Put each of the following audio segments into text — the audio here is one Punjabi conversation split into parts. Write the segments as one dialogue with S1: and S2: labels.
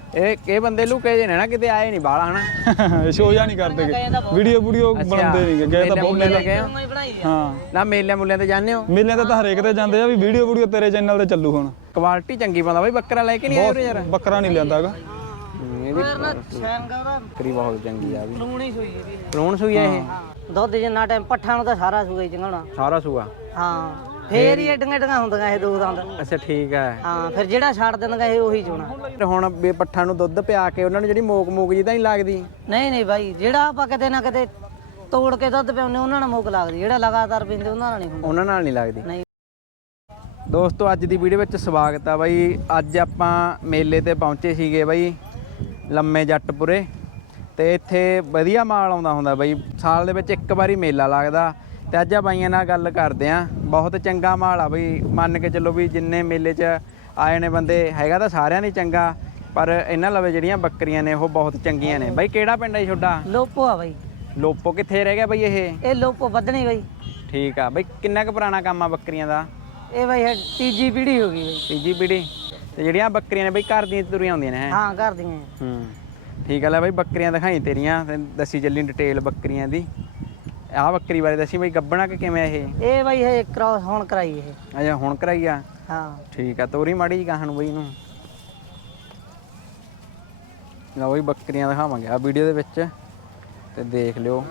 S1: ਇਹ ਬੰਦੇ ਲੁਕੇ ਜੇ ਨੇ ਨਾ ਕਿਤੇ ਆਏ ਨਹੀਂ ਬਾਲਾ ਹਨਾ
S2: ਸ਼ੋਅ ਜਾਂ ਨਹੀਂ ਕਰਦੇ ਵੀਡੀਓ ਬਣਾਉਂਦੇ ਨਹੀਂ ਗਏ ਤਾਂ ਬਹੁਤ ਮੇਲੇ ਹਾਂ
S1: ਨਾ ਮੇਲਿਆਂ ਮੁੱਲਿਆਂ ਤੇ ਜਾਂਦੇ ਹੋ
S2: ਮੇਲਿਆਂ ਤੇ ਤਾਂ ਹਰੇਕ ਤੇ ਜਾਂਦੇ ਆ ਵੀ ਵੀਡੀਓ ਤੇਰੇ ਚੈਨਲ ਤੇ ਚੱਲੂ ਹੁਣ
S1: ਕੁਆਲਿਟੀ ਚੰਗੀ ਪਾਉਂਦਾ ਬਈ ਬੱਕਰਾ ਲੈ ਕੇ ਨਹੀਂ ਆਏ ਯਾਰ
S2: ਬੱਕਰਾ ਨਹੀਂ ਲਿਆਂਦਾਗਾ
S1: ਬੱਕਰੀ ਬਹੁਤ ਚੰਗੀ ਆ ਵੀ
S3: ਲੂਣੀ ਸੂਈ ਇਹਦੀ
S1: ਲੂਣ ਸੂਈ ਆ ਇਹ
S3: ਦੁੱਧ ਜਿੰਨਾ ਟਾਈਮ ਪੱਠਾਂ ਨੂੰ ਤਾਂ ਸਾਰਾ ਸੂਆ ਹੀ ਚੰਗਾਉਣਾ
S1: ਸਾਰਾ ਸੂਆ
S3: ਹਾਂ ਫੇਰ ਹੀ ਏਡੀਆਂ ਹੁੰਦੀਆਂ ਇਹ ਦੋ ਦੰਦ
S1: ਅੱਛਾ ਠੀਕ ਹੈ
S3: ਹਾਂ ਫਿਰ ਜਿਹੜਾ ਛੱਡ ਦਿੰਦਾ ਇਹ ਉਹੀ ਚੋਣਾ
S1: ਤੇ ਹੁਣ ਵੀ ਪੱਠਾਂ ਨੂੰ ਦੁੱਧ ਪਿਆ ਕੇ ਉਹਨਾਂ ਨੂੰ ਜਿਹੜੀ ਮੋਕ ਜੀ ਤਾਂ ਨਹੀਂ ਲੱਗਦੀ
S3: ਨਹੀਂ ਬਾਈ ਜਿਹੜਾ ਆਪਾਂ ਕਿਤੇ ਨਾ ਕਿਤੇ ਤੋੜ ਕੇ ਦੁੱਧ ਪਿਆਉਂਦੇ ਉਹਨਾਂ ਨਾਲ ਮੁੱਕ ਲੱਗਦੀ ਜਿਹੜਾ ਲਗਾਤਾਰ ਪੀਂਦੇ ਉਹਨਾਂ ਨਾਲ ਨਹੀਂ ਹੁੰਦਾ
S1: ਉਹਨਾਂ ਨਾਲ ਨਹੀਂ ਲੱਗਦੀ
S3: ਨਹੀਂ
S1: ਦੋਸਤੋ ਅੱਜ ਦੀ ਵੀਡੀਓ ਵਿੱਚ ਸਵਾਗਤ ਆ ਬਾਈ ਅੱਜ ਆਪਾਂ ਮੇਲੇ ਤੇ ਪਹੁੰਚੇ ਸੀਗੇ ਬਾਈ ਲੰਮੇ ਜੱਟਪੁਰੇ ਤੇ ਇੱਥੇ ਵਧੀਆ ਮਾਲ ਆਉਂਦਾ ਹੁੰਦਾ ਬਾਈ ਸਾਲ ਦੇ ਵਿੱਚ ਇੱਕ ਵਾਰੀ ਮੇਲਾ ਲੱਗਦਾ ਤੇ ਅੱਜ ਆ ਬਾਈਆਂ ਨਾਲ ਗੱਲ ਕਰਦੇ ਆਂ ਬਹੁਤ ਚੰਗਾ ਮਾਲ ਆ ਬਈ ਮੰਨ ਕੇ ਚੱਲੋ ਵੀ ਜਿੰਨੇ ਮੇਲੇ 'ਚ ਆਏ ਨੇ ਬੰਦੇ ਹੈਗਾ ਤਾਂ ਸਾਰਿਆਂ ਦੀ ਚੰਗਾ ਪਰ ਇਹਨਾਂ ਲਵੇ ਜਿਹੜੀਆਂ ਬੱਕਰੀਆਂ ਨੇ ਉਹ ਬਹੁਤ ਚੰਗੀਆਂ ਨੇ ਬਾਈ ਕਿਹੜਾ ਪਿੰਡ ਹੈ ਤੁਹਾਡਾ
S3: ਲੋਪੋ ਆ ਬਾਈ
S1: ਲੋਪੋ ਕਿੱਥੇ ਰਹਿ ਗਿਆ ਬਾਈ
S3: ਇਹ ਲੋਪੋ ਵੱਧਣੀ ਬਾਈ
S1: ਠੀਕ ਆ ਬਾਈ ਕਿੰਨਾ ਕੁ ਪੁਰਾਣਾ ਕੰਮ ਆ ਬੱਕਰੀਆਂ ਦਾ
S3: ਇਹ ਬਾਈ ਤੀਜੀ ਪੀੜ੍ਹੀ ਹੋ ਗਈ ਬਾਈ
S1: ਤੀਜੀ ਪੀੜ੍ਹੀ ਤੇ ਜਿਹੜੀਆਂ ਬੱਕਰੀਆਂ ਨੇ ਬਾਈ ਘਰ ਦੀਆਂ ਤੁਰੀਆਂ ਹੁੰਦੀਆਂ ਨੇ
S3: ਹਾਂ ਘਰ ਦੀਆਂ
S1: ਠੀਕ ਆ ਲੈ ਬਾਈ ਬੱਕਰੀਆਂ ਦਿਖਾਈ ਤੇਰੀਆਂ ਤੇ ਦੱਸੀ ਚੱਲੀ ਡਿਟੇਲ ਬੱਕਰੀਆਂ ਦੀ ਆਹ ਬੱਕਰੀ ਬਾਰੇ ਦੱਸੀ ਬਈ ਗੱਬਣਾ ਕਿ ਕਿਵੇਂ
S3: ਇਹ ਬਾਈ ਇਹ ਕ੍ਰਾਸ ਹੁਣ ਕਰਾਈ ਇਹ
S1: ਅੱਛਾ ਹੁਣ ਕਰਾਈ ਆ
S3: ਹਾਂ
S1: ਠੀਕ ਆ ਤੋਰੀ ਮਾੜੀ ਜੀ ਗਾਹਾਂ ਨੂੰ ਬਈ ਨੂੰ ਲਓ ਬਈ ਬੱਕਰੀਆਂ ਦਿਖਾਵਾਂਗੇ ਆ ਵੀਡੀਓ ਦੇ ਵਿੱਚ ਤੇ ਦੇਖ ਲਿਓ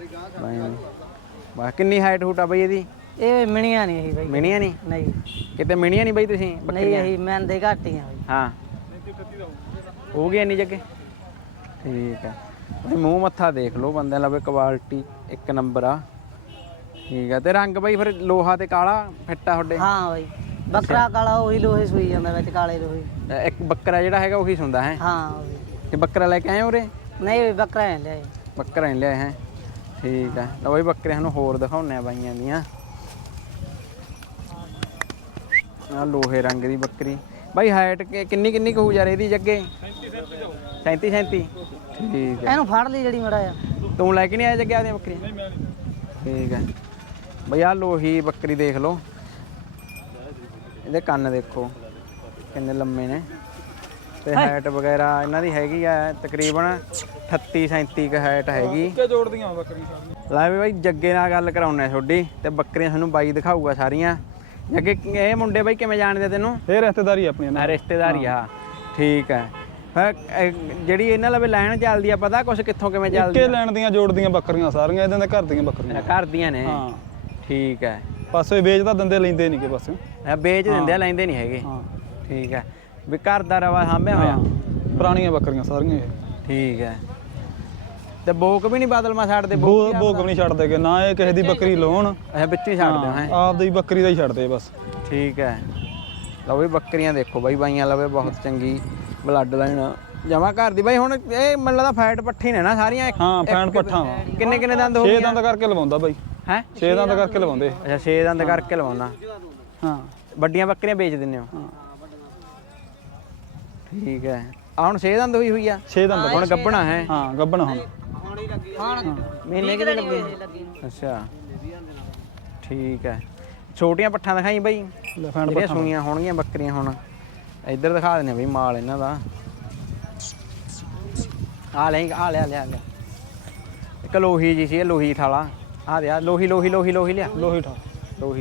S1: ਬਾ ਕਿੰਨੀ ਹਾਈਟ ਹੂਟ ਆ ਬਈ ਇਹਦੀ
S3: ਇਹ ਮਿਣੀਆਂ ਨਹੀਂ ਇਹ ਬਾਈ
S1: ਮਿਣੀਆਂ ਨਹੀਂ ਕਿਤੇ ਮਿਣੀਆਂ ਨਹੀਂ ਬਈ ਤੁਸੀਂ
S3: ਨਹੀਂ ਇਹ ਮੈਂਦੇ ਘੱਟ ਹੀ ਆ ਬਾਈ
S1: ਹਾਂ ਹੋ ਗਈ ਇੰਨੀ ਜੱਗੇ ਠੀਕ ਆ ਮੂੰਹ ਮੱਥਾ ਦੇਖ ਲਓ ਬੰਦਿਆਂ ਲਵੇ ਕੁਆਲਿਟੀ ਇੱਕ ਨੰਬਰ ਆ ਠੀਕ ਆ ਤੇ ਰੰਗ ਬਈ ਫਿਰ ਲੋਹਾ ਤੇ ਕਾਲਾ ਫਿੱਟਾ ਤੁਹਾਡੇ
S3: ਹਾਂ ਬਾਈ ਬੱਕਰਾ ਕਾਲਾ ਉਹੀ ਲੋਹੇ ਸੂਈ ਜਾਂਦਾ ਵਿੱਚ ਕਾਲੇ ਲੋਹੇ
S1: ਇੱਕ ਬੱਕਰਾ ਜਿਹੜਾ ਹੈਗਾ ਉਹੀ ਸੁੰਦਾ ਹੈ
S3: ਹਾਂ
S1: ਤੇ ਬੱਕਰਾ ਲੈ ਕੇ ਆਏ ਉਰੇ
S3: ਨਹੀਂ ਬੱਕਰਾ ਨਹੀਂ ਲਿਆ
S1: ਬੱਕਰਾ ਨਹੀਂ ਲਿਆ ਹੈ ਠੀਕ ਆ ਲਓ ਬਈ ਬੱਕਰਿਆਂ ਨੂੰ ਹੋਰ ਦਿਖਾਉਂਦੇ ਆ ਬਾਈਆਂ ਦੀਆਂ ਆ ਲੋਹੇ ਰੰਗ ਦੀ ਬੱਕਰੀ ਬਾਈ ਹਾਈਟ ਕਿੰਨੀ ਕੁ ਹੋ ਜਾ ਰਹੀ ਇਹਦੀ ਜੱਗੇ 37 ਠੀਕ ਹੈ
S3: ਇਹਨੂੰ ਫੜ ਲਈ ਜਿਹੜੀ ਮੜਾ ਆ
S1: ਤੂੰ ਲੈ ਕੇ ਨਹੀਂ ਆਇਆ ਜੱਗੇ ਆਦੀਆਂ ਬੱਕਰੀਆਂ ਠੀਕ ਹੈ ਬਈ ਆ ਲੋਹੀ ਬੱਕਰੀ ਦੇਖ ਲਓ ਇਹਦੇ ਕੰਨ ਦੇਖੋ ਕਿੰਨੇ ਲੰਮੇ ਨੇ ਤੇ ਹਾਈਟ ਵਗੈਰਾ ਇਹਨਾਂ ਦੀ ਹੈਗੀ ਆ ਤਕਰੀਬਨ 38 37 ਕ ਹਾਈਟ ਹੈਗੀ
S2: ਕਿ ਜੋੜਦੀਆਂ ਬੱਕਰੀਆਂ
S1: ਲੈ ਵੀ ਬਾਈ ਜੱਗੇ ਨਾਲ ਗੱਲ ਕਰਾਉਣੇ ਤੁਹਾਡੀ ਤੇ ਬੱਕਰੀਆਂ ਤੁਹਾਨੂੰ ਬਾਈ ਦਿਖਾਊਗਾ ਸਾਰੀਆਂ ਜੱਗੇ ਇਹ ਮੁੰਡੇ ਬਾਈ ਕਿਵੇਂ ਜਾਣਦੇ ਤੈਨੂੰ
S2: ਇਹ ਰਿਸ਼ਤੇਦਾਰੀ ਆਪਣੀ ਨਾਲ
S1: ਰਿਸ਼ਤੇਦਾਰੀ ਆ ਠੀਕ ਹੈ ਜਿਹੜੀ ਇਹਨਾਂ ਲਵੇ ਲਾਈਨ ਚੱਲਦੀ ਆ ਪਤਾ ਕੁਛ ਕਿੱਥੋਂ ਕਿਵੇਂ ਚੱਲਦੀ
S2: ਇੱਕੇ ਲੈਣ ਦੀਆਂ ਜੋੜਦੀਆਂ ਬੱਕਰੀਆਂ ਸਾਰੀਆਂ ਇਹਨਾਂ ਦੇ ਘਰ ਦੀਆਂ ਬੱਕਰੀਆਂ
S1: ਘਰ ਦੀਆਂ ਨੇ
S2: ਹਾਂ
S1: ਠੀਕ ਹੈ
S2: ਪਾਸੇ ਵੇਚਦਾ ਦਿੰਦੇ ਲੈਂਦੇ ਨਹੀਂ ਕਿ ਪਾਸੇ
S1: ਵੇਚ ਦਿੰਦੇ ਆ ਲੈਂਦੇ ਨਹੀਂ ਹੈਗੇ
S2: ਹਾਂ
S1: ਠੀਕ ਹੈ ਵੀ ਘਰ ਦਾ ਰਵਾ ਸਾਂਭਿਆ ਹੋਇਆ
S2: ਪੁਰਾਣੀਆਂ ਬੱਕਰੀਆਂ ਸਾਰੀਆਂ ਇਹ
S1: ਠੀਕ ਹੈ ਤੇ ਬੋਕ ਵੀ ਨਹੀਂ ਬਦਲਮਾ ਛੱਡਦੇ
S2: ਬੋਕ ਵੀ ਨਹੀਂ ਛੱਡਦੇ ਕਿ ਨਾ ਇਹ ਕਿਸੇ ਦੀ ਬੱਕਰੀ ਲਾਉਣ
S1: ਅੱਛਾ ਵਿੱਚ ਹੀ ਛੱਡਦੇ ਹੈ
S2: ਆਪਦੀ ਬੱਕਰੀ ਦਾ ਹੀ ਛੱਡਦੇ ਬਸ
S1: ਠੀਕ ਹੈ ਲਓ ਵੀ ਬੱਕਰੀਆਂ ਦੇਖੋ ਬਾਈ ਬਾਈਆਂ ਲਵੇ ਬਹੁਤ ਚੰਗੀ ਬਲੱਡ ਲਾਈਨ ਜਮਾ ਘਰ ਦੀ ਬਾਈ ਹੁਣ ਇਹ ਮੈਨੂੰ ਲੱਗਦਾ ਫੈਟ ਪੱਠੀ ਨੇ ਨਾ ਸਾਰੀਆਂ
S2: ਹਾਂ ਫੈਟ ਪੱਠਾ ਵਾ
S1: ਕਿੰਨੇ ਦੰਦ ਹੋ
S2: 6 ਦੰਦ ਕਰਕੇ ਲਵਾਉਂਦਾ ਬਾਈ
S1: ਹੈ
S2: 6 ਦੰਦ ਕਰਕੇ ਲਵਾਉਂਦੇ
S1: ਅੱਛਾ 6 ਦੰਦ ਕਰਕੇ ਲਵਾਉਣਾ
S2: ਹਾਂ
S1: ਵੱਡੀਆਂ ਬੱਕਰੀਆਂ ਵੇਚ ਦਿੰਦੇ ਹੋ
S2: ਹਾਂ
S1: ਠੀਕ ਹੈ ਆ ਹੁਣ 6 ਦੰਦ ਹੋਈ ਆ
S2: 6 ਦੰਦ
S1: ਹੁਣ ਗੱਬਣਾ ਹੈ
S2: ਹਾਂ ਗੱਬਣਾ ਹੁਣ
S1: ਮਹੀਨੇ ਕਿਤੇ ਲੱਗੇ ਅੱਛਾ ਠੀਕ ਹੈ ਛੋਟੀਆਂ ਪੱਠਾਂ ਦਿਖਾਈ ਬਾਈ ਜਿਹੜੀਆਂ ਸੂਈਆਂ ਹੋਣਗੀਆਂ ਬੱਕਰੀਆਂ ਹੁਣ ਇੱਧਰ ਦਿਖਾ ਦਿੰਦੇ ਬਈ ਮਾਲ ਇਹਨਾਂ ਦਾ ਆ ਲਿਆ ਇੱਕ ਲੋਹੀ ਜੀ ਸੀ ਇਹ ਲੋਹੀ ਠਾਲਾ ਆ ਦੇ ਆ ਲੋਹੀ ਲਿਆ
S2: ਲੋਹੀ ਠਾ
S1: ਲੋਹੀ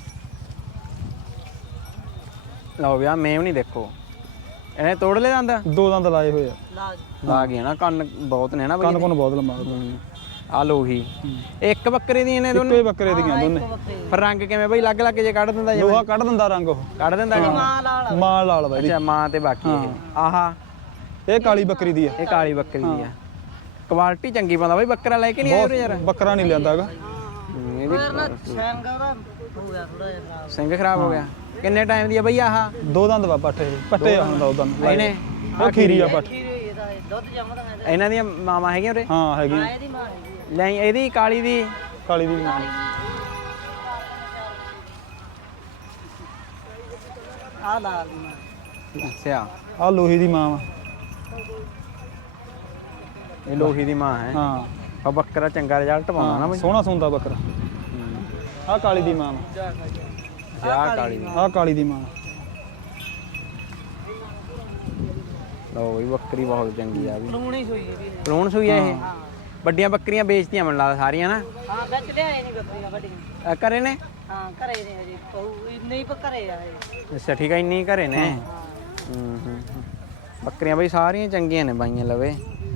S1: ਲਓ ਵੀ ਆ ਮੇਮ ਨਹੀਂ ਦੇਖੋ ਇਹਨੇ ਤੋੜ ਲਿਆ ਦੰਦ
S2: 2 ਦੰਦ ਲਾਏ ਹੋਏ ਆ
S1: ਲਾ ਗਿਆ ਨਾ ਕੰਨ ਬਹੁਤ ਨੇ ਨਾ ਬਈ
S2: ਕੰਨ ਬਹੁਤ ਲੰਮਾ
S1: ਆ ਲੋਹੀ ਇੱਕ ਬੱਕਰੇ ਦੀਆਂ ਨੇ ਦੋਨੇ
S2: ਇੱਕੇ ਬੱਕਰੇ ਦੀਆਂ ਦੋਨੇ
S1: ਪਰ ਰੰਗ ਕਿਵੇਂ ਬਈ ਲੱਗ ਜੇ ਕੱਢ ਦਿੰਦਾ ਜਿਵੇਂ
S2: ਲੋਹਾ ਕੱਢ ਦਿੰਦਾ ਰੰਗ ਉਹ
S1: ਕੱਢ ਦਿੰਦਾ
S2: ਮਾਲ ਲਾਲ ਬਾਈ
S1: ਅੱਛਾ ਮਾਂ ਤੇ ਬਾਕੀ ਇਹ ਆਹਾ
S2: ਇਹ ਕਾਲੀ ਬੱਕਰੀ ਦੀ ਆ
S1: ਇਹ ਕਾਲੀ ਬੱਕਰੀ ਦੀ ਆ ਕੁਆਲਿਟੀ ਚੰਗੀ ਪਾਉਂਦਾ ਬਈ ਬੱਕਰਾ ਲੈ ਕੇ ਨਹੀਂ ਆਇਆ ਯਾਰ
S2: ਬੱਕਰਾ ਨਹੀਂ ਲਿਆਂਦਾਗਾ
S1: ਸਿੰਘ ਖਰਾਬ ਹੋ ਗਿਆ ਕਿੰਨੇ ਟਾਈਮ ਦੀ ਆ ਬਈ ਆਹ
S2: 2 ਦੰਦ ਵਾ ਪੱਟੇ ਆ ਹੁੰਦਾ ਉਦੋਂ
S1: ਇਹਨੇ
S2: ਉਹ ਖੀਰੀ ਆ ਪੱਟ
S1: ਇਹਨਾਂ ਦੀਆਂ ਮਾਵਾਂ ਹੈਗੀਆਂ ਉਰੇ
S2: ਹਾਂ ਹੈਗੀ
S1: ਲੈ ਇਹਦੀ ਕਾਲੀ ਦੀ
S3: ਆ ਲਾਲ
S1: ਅੱਛਾ
S2: ਆ ਲੋਹੀ ਦੀ ਮਾਂ ਵਾ
S1: ਇਹ ਲੋਹੀ ਦੀ ਮਾਂ ਹੈ
S2: ਹਾਂ
S1: ਆ ਬੱਕਰਾ ਚੰਗਾ ਰਿਜ਼ਲਟ ਪਾਉਂਦਾ ਨਾ ਬਈ
S2: ਸੋਹਣਾ ਸੁੰਦਾ ਬੱਕਰਾ ਆ ਕਾਲੀ ਦੀ ਮਾਂ
S1: ਆ ਕਾਲੀ ਦੀ
S2: ਆ ਕਾਲੀ ਦੀ ਮਾਂ
S1: ਲਓ ਬਈ ਬੱਕਰੀ ਬਹੁਤ ਚੰਗੀ ਆ ਵੀ।
S3: ਲੂਣੀ ਸੂਈ ਵੀ
S1: ਪਲੂਣ ਸੂਈ ਆ ਇਹ? ਵੱਡੀਆਂ ਬੱਕਰੀਆਂ ਵੇਚਤੀਆਂ ਮੈਨੂੰ ਲੱਗਦਾ ਸਾਰੀਆਂ ਨਾ।
S3: ਹਾਂ ਵਿੱਚ ਲਿਆਏ ਨਹੀਂ ਬੱਕਰੀਆਂ ਵੱਡੀਆਂ।
S1: ਘਰੇ ਨੇ?
S3: ਹਾਂ ਘਰੇ ਨੇ ਹਜੇ ਨਹੀਂ ਪਰ ਘਰੇ ਆ ਇਹ।
S1: ਅੱਛਾ ਠੀਕ ਆ, ਇੰਨੀ ਘਰੇ ਨੇ। ਬੱਕਰੀਆਂ ਬਈ ਸਾਰੀਆਂ ਚੰਗੀਆਂ ਨੇ ਬਾਈਆਂ ਲਵੇ।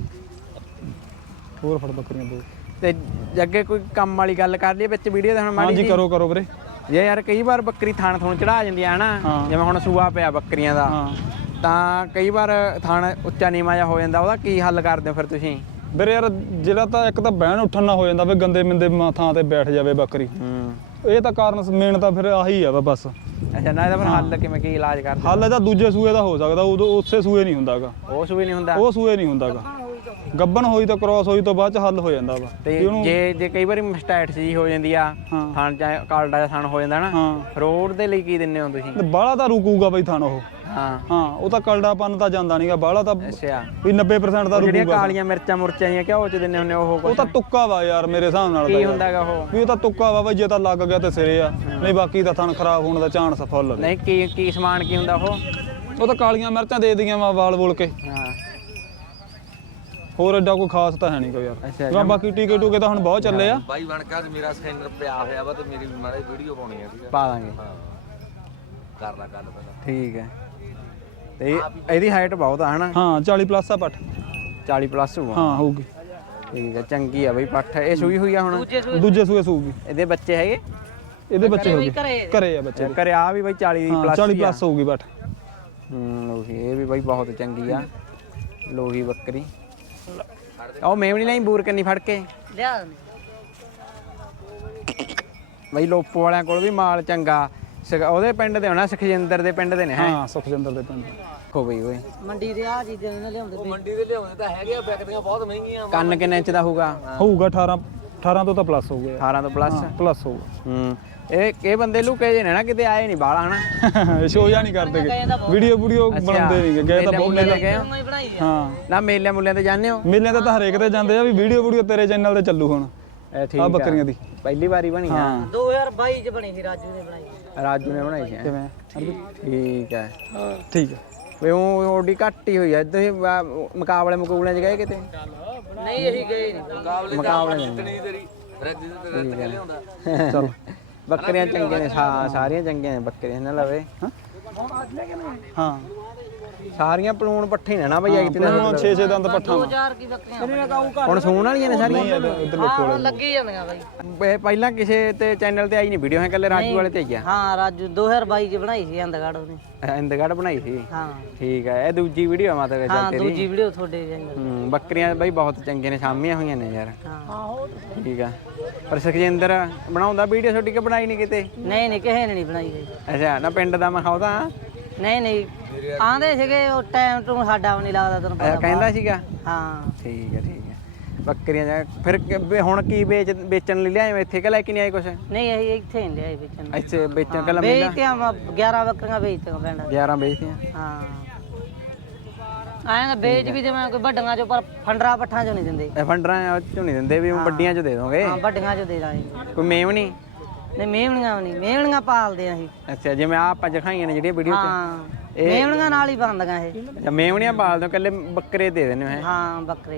S2: ਹੋਰ ਫੜ ਬੱਕਰੀਆਂ ਦੋ।
S1: ਤੇ ਅੱਗੇ ਕੋਈ ਕੰਮ ਵਾਲੀ ਗੱਲ ਕਰ ਲਈਏ ਵਿੱਚ ਵੀਡੀਓ ਦੇ ਹੁਣ ਮਾੜੀ
S2: ਹਾਂਜੀ
S1: ਜਿਹੀ?
S2: ਕਰੋ ਵੀਰੇ।
S1: ਜੇ ਯਾਰ ਕਈ ਵਾਰ ਬੱਕਰੀ ਥਣ ਥਣ ਚੜਾ ਜਾਂਦੀ ਆ ਹਨਾ, ਜਿਵੇਂ ਹੁਣ ਸੂਆ ਪਿਆ ਬੱਕਰੀਆਂ ਦਾ, ਤਾਂ ਕਈ ਵਾਰ ਥਣ ਉੱਚਾ ਨੀਵਾਂ ਜਿਹਾ ਹੋ ਜਾਂਦਾ, ਉਹਦਾ ਕੀ ਹੱਲ ਕਰਦੇ ਹੋ ਫਿਰ ਤੁਸੀਂ?
S2: ਵੀਰੇ ਯਾਰ ਜਿਹੜਾ ਤਾਂ ਇੱਕ ਤਾਂ ਬਹਿਣ ਉੱਠਣ ਨਾ ਹੋ ਜਾਂਦਾ ਵੀ ਗੰਦੇ ਮਿੰਦੇ ਥਾਂ ਤੇ ਬੈਠ ਜਾਵੇ ਬੱਕਰੀ। ਇਹ ਤਾਂ ਕਾਰਨ ਮੇਨ ਤਾਂ ਫਿਰ ਆਹੀ ਆ ਵਾ ਬਸ।
S1: ਅੱਛਾ ਨਾ ਇਹਦਾ ਫਿਰ ਹੱਲ ਕਿਵੇਂ, ਕੀ ਇਲਾਜ ਕਰਦੇ?
S2: ਹੱਲ ਇਹਦਾ ਦੂਜੇ ਸੂਏ ਦਾ ਹੋ ਸਕਦਾ, ਉਦੋਂ ਉਸੇ ਸੂਏ ਨਹੀਂ ਹੁੰਦਾਗਾ।
S1: ਉਹ ਸੂਏ ਨਹੀਂ ਹੁੰਦਾ?
S2: ਉਹ ਸੂਏ ਨਹੀਂ ਹੁੰਦਾਗਾ। ਗੱਬਨ ਹੋਈ ਤਾਂ ਕ੍ਰੋਸ ਹੋਈ ਤੋਂ ਬਾਅਦ ਚ ਹੱਲ ਹੋ ਜਾਂਦਾ ਵਾ।
S1: ਤੇ ਜੇ ਕਈ ਵਾਰੀ ਮਸਟੈਟਸ ਜੀ ਹੋ ਜਾਂਦੀ ਆ, ਥਣ ਜਾਂ ਕਾਲਡਾ ਜਾਂ ਥਣ ਹੋ ਜਾਂਦਾ ਨਾ, ਰੋਡ ਦੇ ਲਈ ਕੀ ਦਿੰਦੇ ਹੋ ਤੁਸੀਂ?
S2: ਬਾਹਲਾ ਤਾਂ ਰੁਕੂਗਾ ਬਈ ਥਣ ਉਹ।
S1: ਹਾਂ
S2: ਉਹ ਤਾਂ ਕਲਡਾਪਨ ਤਾਂ ਜਾਂਦਾ ਨਹੀਂਗਾ ਬਾਹਲਾ ਤਾਂ।
S1: ਅੱਛਾ
S2: ਵੀ 90% ਦਾ ਰੁਕੂਗਾ।
S1: ਜਿਹੜੀਆਂ ਕਾਲੀਆਂ ਮਿਰਚਾਂ ਮੁਰਚਾਂ ਜਾਂ ਘਿਓ ਚ ਦਿੰਦੇ ਹੁੰਦੇ ਉਹ
S2: ਤਾਂ ਤੁੱਕਾ ਵਾ ਯਾਰ ਮੇਰੇ ਹਿਸਾਬ ਨਾਲ।
S1: ਕੀ ਹੁੰਦਾਗਾ ਉਹ?
S2: ਵੀ ਉਹ ਤਾਂ ਤੁੱਕਾ ਵਾ ਬਈ, ਜੇ ਤਾਂ ਲੱਗ ਗਿਆ ਤੇ ਸਿਰੇ ਆ, ਨਹੀਂ ਬਾਕੀ ਤਾਂ ਥਣ ਖਰਾਬ ਹੋਣ ਦਾ ਚਾਂਸ ਫੁੱਲ।
S1: ਨਹੀਂ ਕੀ ਸਮਾਨ ਕੀ ਹੁੰਦਾ
S2: ਉਹ ਤਾਂ ਕਾਲੀਆਂ ਮਿਰਚਾਂ ਦੇ ਦੀਆਂ ਵਾ ਵਾਲ ਬੋਲ ਕੇ।
S1: ਹਾਂ
S2: ਹੋਰ ਐਡਾ ਕੋਈ ਖਾਸ ਤਾਂ ਹੈ ਨਹੀਂ ਕੋਈ ਯਾਰ।
S1: ਅੱਛਾ
S2: ਬਾਕੀ ਟੀਕੇ ਟੂਕੇ ਤਾਂ ਹੁਣ ਬਹੁਤ ਚੱਲੇ ਆ।
S4: ਬਾਈ ਬਣ ਕੇ ਮੇਰਾ ਸਕੈਨਰ ਪਿਆ ਹੋਇਆ ਵਾ ਤੇ ਮੇਰੀ ਮਾੜੀ ਵੀਡੀਓ ਪਾਉਣੀ ਆ, ਠੀਕ ਹੈ?
S1: ਪਾ ਦਾਂਗੇ।
S4: ਕਰ ਲਾ ਗੱਲ ਪਹਿਲਾਂ।
S1: ਠੀਕ ਹੈ। ਤੇ ਇਹਦੀ ਹਾਈਟ ਬਹੁਤ ਆ ਹਨਾ?
S2: ਹਾਂ 40 ਪਲੱਸ ਆ ਪੱਠ।
S1: 40 ਪਲੱਸ ਹੋਊਗਾ?
S2: ਹਾਂ ਹੋਊਗੀ।
S1: ਠੀਕ ਹੈ, ਚੰਗੀ ਆ ਬਈ ਪੱਠ। ਇਹ ਸੂਈ ਹੋਈ ਆ ਹੁਣ?
S2: ਦੂਜੇ ਸੂਏ ਸੂਗੀ।
S1: ਇਹਦੇ ਬੱਚੇ ਹੈਗੇ?
S2: ਇਹਦੇ ਬੱਚੇ ਹੋ ਗਏ ਘਰੇ ਆ ਬੱਚੇ।
S1: ਘਰੇ ਆ ਵੀ ਬਈ 40 ਪਲੱਸ?
S2: 40 ਪਲੱਸ ਹੋਊਗੀ ਪੱਠ।
S1: ਲੋਹੀ ਇਹ ਵੀ ਬਈ ਬਹੁਤ ਚੰਗੀ ਆ ਲੋਹੀ ਬੱਕਰੀ। ਉਹ ਮੇਵਣੀ ਲਈ ਬੂਰ ਕੰਨੀ ਫੜ ਕੇ
S3: ਲਿਆ
S1: ਬਈ ਲੋਪੋ ਵਾਲਿਆਂ ਕੋਲ ਵੀ ਮਾਲ ਚੰਗਾ। ਉਹਦੇ ਪਿੰਡ ਦੇ ਹੋਣਾ, ਸੁਖਜਿੰਦਰ ਦੇ ਪਿੰਡ ਦੇ ਨੇ?
S2: ਹਾਂ ਸੁਖਜਿੰਦਰ ਦੇ ਪਿੰਡ।
S1: ਕੋ ਬਈ ਓਏ
S3: ਮੰਡੀ ਦੇ ਆ ਚੀਜ਼ਾਂ ਨੇ ਲਿਆਉਂਦੇ ਪਏ।
S4: ਮੰਡੀ ਦੇ ਲਿਆਉਂਦੇ ਤਾਂ ਹੈਗੇ ਆ, ਵਿਕਦੀਆਂ ਬਹੁਤ ਮਹਿੰਗੀਆਂ।
S1: ਕੰਨ ਕਿੰਨੇ ਇੰਚ ਦਾ ਹੋਊਗਾ?
S2: ਹੋਊਗਾ 18 ਤੋਂ ਤਾਂ ਪਲੱਸ ਹੋਊਗਾ।
S1: 18 ਤੋਂ ਪਲੱਸ?
S2: ਪਲੱਸ ਹੋਊਗਾ।
S1: ਇਹ ਬੰਦੇ ਲੁਕੇ ਜੇ ਨੇ ਨਾ, ਕਿਤੇ ਆਏ ਨਹੀਂ ਬਾਹਲਾ ਹਨਾ?
S2: ਸ਼ੋਅ ਜਾਂ ਨਹੀਂ ਕਰਦੇ ਵੀਡੀਓ ਬਣਾਉਂਦੇ ਨਹੀਂਗੇ। ਗਏ ਤਾਂ ਬਹੁਤ ਮੇਲੇ
S1: ਗਏ?
S2: ਹਾਂ
S1: ਨਾ ਮੇਲਿਆਂ ਮੁੱਲਿਆਂ ਤੇ ਜਾਂਦੇ ਹੋ?
S2: ਮੇਲਿਆਂ ਤੇ ਤਾਂ ਹਰੇਕ ਤੇ ਜਾਂਦੇ ਆ। ਵੀ ਵੀਡੀਓ ਤੇਰੇ ਚੈਨਲ ਤੇ ਚੱਲੂ ਹੁਣ।
S1: ਠੀਕ
S2: ਆ ਬੱਕਰੀਆਂ ਦੀ
S1: ਪਹਿਲੀ ਵਾਰੀ ਬਣੀ ਆ?
S3: 2022 ਚ ਬਣੀ ਸੀ, ਰਾਜੂ ਨੇ ਬਣਾਈ।
S1: ਰਾਜੂ ਨੇ ਬਣਾਈ ਸੀ?
S2: ਕਿਵੇਂ?
S1: ਠੀਕ ਹੈ
S2: ਠੀਕ ਹੈ।
S1: ਵੇ ਉਹ ਓਡੀ ਘੱਟ ਹੀ ਹੋਈ ਆ। ਤੁਸੀਂ ਮੁਕਾਬਲਿਆਂ ਚ ਗਏ ਕਿਤੇ?
S3: ਨਹੀਂ ਅਸੀਂ ਗਏ ਨਹੀਂ
S1: ਮੁਕਾਬਲੇ
S4: ਨਹੀਂ ਤੇਰੀ ਰੱਜ ਤੇ ਰੱਜ ਕੇ ਲਿਆਉਂਦਾ।
S2: ਚਲ
S1: ਬੱਕਰੀਆਂ ਚੰਗੀਆਂ ਨੇ, ਸਾਰੀਆਂ ਚੰਗੀਆਂ ਨੇ ਬੱਕਰੀਆਂ ਨਾ ਲਵੇ।
S2: ਹਾਂ
S1: ਸਾਰੀਆਂ ਪਲੂਣ ਪੱਠੇ ਨੇ ਨਾ ਬਈ?
S2: 6 ਦੰਦ ਪੱਠਾ
S3: 2000 ਕੀ ਬੱਕਰੀਆਂ
S1: ਹੁਣ ਸੂਣ ਵਾਲੀਆਂ ਨੇ ਸਾਰੀਆਂ?
S3: ਹਾਂ ਲੱਗੀ ਜਾਂਦੀਆਂ ਬਾਈ।
S1: ਪਹਿਲਾਂ ਕਿਸੇ ਤੇ ਚੈਨਲ ਤੇ ਆਈ ਨਹੀਂ ਵੀਡੀਓ, ਹੈ ਕੱਲੇ ਰਾਜੂ ਵਾਲੇ ਤੇ ਆਈ ਆ?
S3: ਹਾਂ ਰਾਜੂ 2022 ਚ ਬਣਾਈ ਸੀ ਅੰਦਗੜ ਉਹਨੇ।
S1: ਇੰਦਗੜ ਬਣਾਈ ਸੀ?
S3: ਹਾਂ
S1: ਠੀਕ ਹੈ। ਇਹ ਦੂਜੀ ਵੀਡੀਓ ਆ ਮਤਲਬ
S3: ਹਾਂ
S1: ਚੱਲ ਤੇਰੀ?
S3: ਦੂਜੀ ਵੀਡੀਓ ਤੁਹਾਡੇ ਚੈਨਲ।
S1: ਬੱਕਰੀਆਂ ਬਈ ਬਹੁਤ ਚੰਗੀਆਂ ਨੇ, ਸਾਹਮੀਆਂ ਹੋਈਆਂ ਨੇ ਯਾਰ।
S3: ਹਾਂ
S1: ਠੀਕ ਆ। ਪਰ ਸੁਖਜਿੰਦਰ ਬਣਾਉਂਦਾ ਵੀਡੀਓ ਛੋਟੀ ਕਿ ਬਣਾਈ ਨਹੀਂ ਕਿਤੇ?
S3: ਨਹੀਂ ਕਿਸੇ ਨੇ ਨਹੀਂ ਬਣਾਈ ਗਈ।
S1: ਅੱਛਾ ਨਾ ਪਿੰਡ ਦਾ ਮੈਂ ਖਾਉਦਾ?
S3: ਨਹੀਂ ਆਂਦੇ ਸੀਗੇ ਉਹ ਟਾਈਮ ਟੂ ਸਾਡਾ ਵੀ ਨਹੀਂ ਲੱਗਦਾ ਤੈਨੂੰ ਪਤਾ।
S1: ਕਹਿੰਦਾ ਸੀਗਾ?
S3: ਹਾਂ
S1: ਠੀਕ ਹੈ ਬੱਕਰੀਆਂ ਫਿਰ ਹੁਣ ਕੀ ਵੇਚਣ ਲਈ ਲਿਆਏ ਇੱਥੇ ਕਿ ਲੈ ਕੇ ਨਹੀਂ ਆਏ ਕੁਛ?
S3: ਨਹੀਂ ਅਸੀਂ ਇੱਥੇ ਨਹੀਂ ਲਿਆਏ ਵੇਚਣ।
S1: ਇੱਥੇ ਵੇਚਣ ਕੱਲਾ ਮਿਲਦਾ?
S3: ਵੇਚਤੀਆਂ 11 ਬੱਕਰੀਆਂ ਵੇਚਤੀਆਂ ਪਿੰਡ।
S1: 11 ਵੇਚਤੀਆਂ?
S3: ਹਾਂ ਆਏ ਨਾ ਵੇਚ ਵੀ ਦੇਵਾਂ ਕੋਈ ਵੱਡੀਆਂ ਚੋਂ, ਪਰ ਫੰਡਰਾ ਪੱਠਾਂ ਚੋਂ ਨਹੀਂ ਦਿੰਦੇ।
S1: ਫੰਡਰਾਂ ਚੋਂ ਨਹੀਂ ਦਿੰਦੇ ਵੀ ਵੱਡੀਆਂ ਚ ਦੇ ਦੋਗੇ?
S3: ਹਾਂ ਵੱਡੀਆਂ ਚੋਂ ਦੇ ਦਾਂਗੇ।
S1: ਕੋਈ ਮੇਵਣੀ?
S3: ਨਹੀਂ ਮੇਵਣੀਆਂ ਨਹੀਂ, ਮੇਵਣੀਆਂ ਪਾਲਦੇ ਆ ਅਸੀਂ।
S1: ਅੱਛਾ ਜਿਵੇਂ ਆ ਆਪਾਂ ਦਿਖਾਈਆਂ ਨੇ ਜਿਹੜੀਆਂ ਵੀਡੀਓ ਚ?
S3: ਹਾਂ ਮੇਵਣੀਆਂ ਨਾਲ ਹੀ ਬਣਦੀਆਂ ਇਹ।
S1: ਅੱਛਾ ਮੇਵਣੀਆਂ ਪਾਲਦੇ ਹੋ, ਕੱਲੇ ਬੱਕਰੇ ਦੇ ਦਿੰਦੇ ਹੋ?
S3: ਹਾਂ ਬੱਕਰੇ।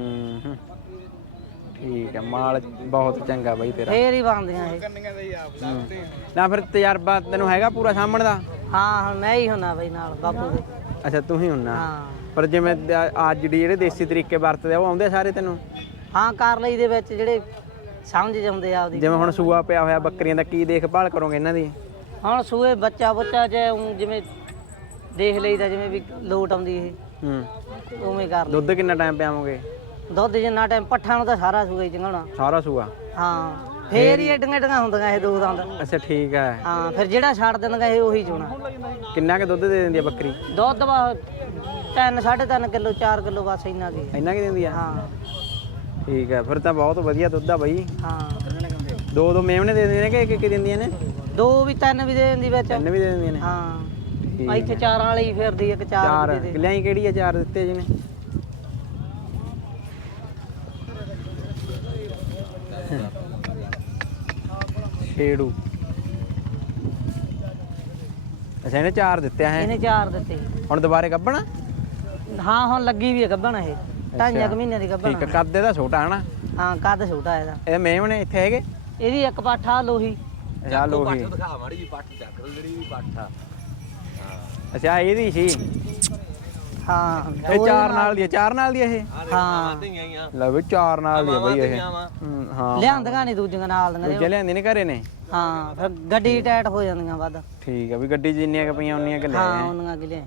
S1: ਠੀਕ ਹੈ। ਮਾਲ ਬਹੁਤ ਚੰਗਾ ਬਈ ਤੇਰਾ।
S3: ਫੇਰ ਹੀ ਬਣਦੀਆਂ ਇਹ।
S1: ਨਾ ਫਿਰ ਤਜਰਬਾ ਤੈਨੂੰ ਹੈਗਾ ਪੂਰਾ ਸਾਹਮਣ ਦਾ?
S3: ਹਾਂ ਹੁਣ ਮੈਂ ਹੀ ਹੁੰਨਾ ਬਈ ਨਾਲ ਬਾਪੂ ਦੇ।
S1: ਅੱਛਾ ਤੂੰ ਹੀ ਹੁੰਨਾ?
S3: ਹਾਂ
S1: ਪਰ ਜਿਵੇਂ ਅੱਜ ਦੀ ਜਿਹੜੇ ਦੇਸੀ ਤਰੀਕੇ ਵਰਤਦੇ ਆ ਉਹ ਆਉਂਦੇ ਸਾਰੇ ਤੈਨੂੰ?
S3: ਹਾਂ ਕਰ ਲਈ ਦੇ ਵਿੱਚ ਜਿਹੜੇ ਸਮਝ ਜਾਂਦੇ ਆ ਉਹਦੀ।
S1: ਜਿਵੇਂ ਹੁਣ ਸੂਆ ਪਿਆ ਹੋਇਆ ਬੱਕਰੀਆਂ ਦਾ, ਕੀ ਦੇਖਭਾਲ ਕਰੋਗੇ ਇਹਨਾਂ ਦੀ?
S3: ਹੁਣ ਸੂਏ ਬੱਚਾ ਜੇ ਜਿਵੇਂ ਦੇਖ ਲਈਦਾ, ਜਿਵੇਂ ਵੀ ਲੋਟ ਆਉਂਦੀ ਇਹ ਉਵੇਂ ਕਰ ਲਈ।
S1: ਦੁੱਧ ਕਿੰਨਾ ਟਾਈਮ ਪਿਆਵੋਗੇ?
S3: ਦੁੱਧ ਜਿੰਨਾ ਟਾਈਮ ਪੱਠਾਂ ਨੂੰ ਤਾਂ ਸਾਰਾ ਸੂਆ ਹੀ ਚੰਗਾਉਣਾ।
S1: ਸਾਰਾ ਸੂਆ?
S3: ਹਾਂ ਫੇਰ ਹੀ ਏਡੀਆਂ ਹੁੰਦੀਆਂ ਇਹ ਦੋ ਦੰਦ।
S1: ਅੱਛਾ ਠੀਕ ਹੈ।
S3: ਹਾਂ ਫਿਰ ਜਿਹੜਾ ਛੱਡ ਦਿੰਦਾ ਇਹ ਉਹੀ ਚੋਣਾ।
S1: ਕਿੰਨਾ ਕੁ ਦੁੱਧ ਦੇ ਦਿੰਦੀ ਆ ਬੱਕਰੀ?
S3: ਦੁੱਧ ਵਾ 3 3.5 ਕਿਲੋ 4 ਕਿਲੋ ਬਸ ਇੰਨਾ ਕੀ।
S1: ਇੰਨਾ ਕੀ ਦਿੰਦੀ ਆ?
S3: ਹਾਂ
S1: ਠੀਕ ਹੈ ਫਿਰ ਤਾਂ ਬਹੁਤ ਵਧੀਆ ਦੁੱਧ ਆ ਬਈ।
S3: ਹਾਂ
S1: ਦੋ ਮੇਵਣੇ ਦੇ ਦਿੰਦੀਆਂ ਨੇ ਕਿ ਇੱਕ ਦਿੰਦੀਆਂ ਨੇ?
S3: 2 ਵੀ 3 ਵੀ ਦੇ ਦਿੰਦੀ ਵਿੱਚ।
S1: 3 ਵੀ ਦੇ ਦਿੰਦੀਆਂ ਨੇ?
S3: ਹਾਂ ਇੱਥੇ 4 ਵਾਲੀ ਫਿਰਦੀ ਇੱਕ 4 ਵੀ ਦੇ ਦੇ।
S1: ਲਿਆਈ ਕਿਹੜੀ ਆ 4 ਦਿੱਤੇ ਜਿਹਨੇ? ਛੇੜੂ। ਅੱਛਾ ਇਹਨੇ 4 ਦਿੱਤੇ ਆ?
S3: ਇਹਨੇ 4 ਦਿੱਤੇ।
S1: ਹੁਣ ਦੁਬਾਰੇ ਗੱਭਣਾ?
S3: ਹਾਂ ਹੁਣ ਲੱਗੀ ਵੀ ਹੈ ਗੱਭਣ ਇਹ 2.5 ਮਹੀਨਿਆਂ ਦੀ ਗੱਭਣ
S1: ਠੀਕ ਹੈ, ਕੱਦ ਇਹਦਾ ਛੋਟਾ ਹੈ ਨਾ?
S3: ਹਾਂ ਕੱਦ ਛੋਟਾ ਇਹਦਾ।
S1: ਇਹ ਮੇਮ ਨੇ ਇੱਥੇ ਹੈਗੇ?
S3: ਇਹਦੀ ਇੱਕ ਪਾਠਾ ਲੋਹੀ।
S1: ਅੱਛਾ ਲੋਹੀ।
S4: ਪੱਠ ਦਿਖਾ ਮਾੜੀ ਜੀ ਪੱਠ ਚੱਕ ਲਓ ਜਿਹੜੀ ਵੀ ਪੱਠ ਆ।
S1: ਅੱਛਾ ਇਹਦੀ ਸੀ।
S3: ਹਾਂ
S1: ਇਹ ਚਾਰ ਨਾਲ ਦੀ ਹੈ? ਚਾਰ ਨਾਲ ਦੀ ਇਹ?
S3: ਹਾਂ
S4: ਧੀਆਂ ਹੀ ਆ
S1: ਲੈ ਵੀ ਚਾਰ ਨਾਲ ਦੀ ਹੈ ਬਈ ਇਹ। ਹਾਂ
S3: ਲਿਆਂਦੀਆਂ ਨਹੀਂ ਦੂਜੀਆਂ ਨਾਲ ਦੀਆਂ
S1: ਦੂਜੇ ਲਿਆਂਦੇ ਨੇ ਘਰੇ ਨੇ?
S3: ਹਾਂ ਫਿਰ ਗੱਡੀ ਟਾਈਟ ਹੋ ਜਾਂਦੀਆਂ ਵੱਧ।
S1: ਠੀਕ ਆ ਵੀ ਗੱਡੀ 'ਚ ਜਿੰਨੀਆਂ ਕੁ ਪਈਆਂ ਉਨੀਆਂ ਕਿ ਲੈ
S3: ਹਾਂ
S1: ਆਏ।
S3: ਉਹਨਾਂ ਅਗਲੇ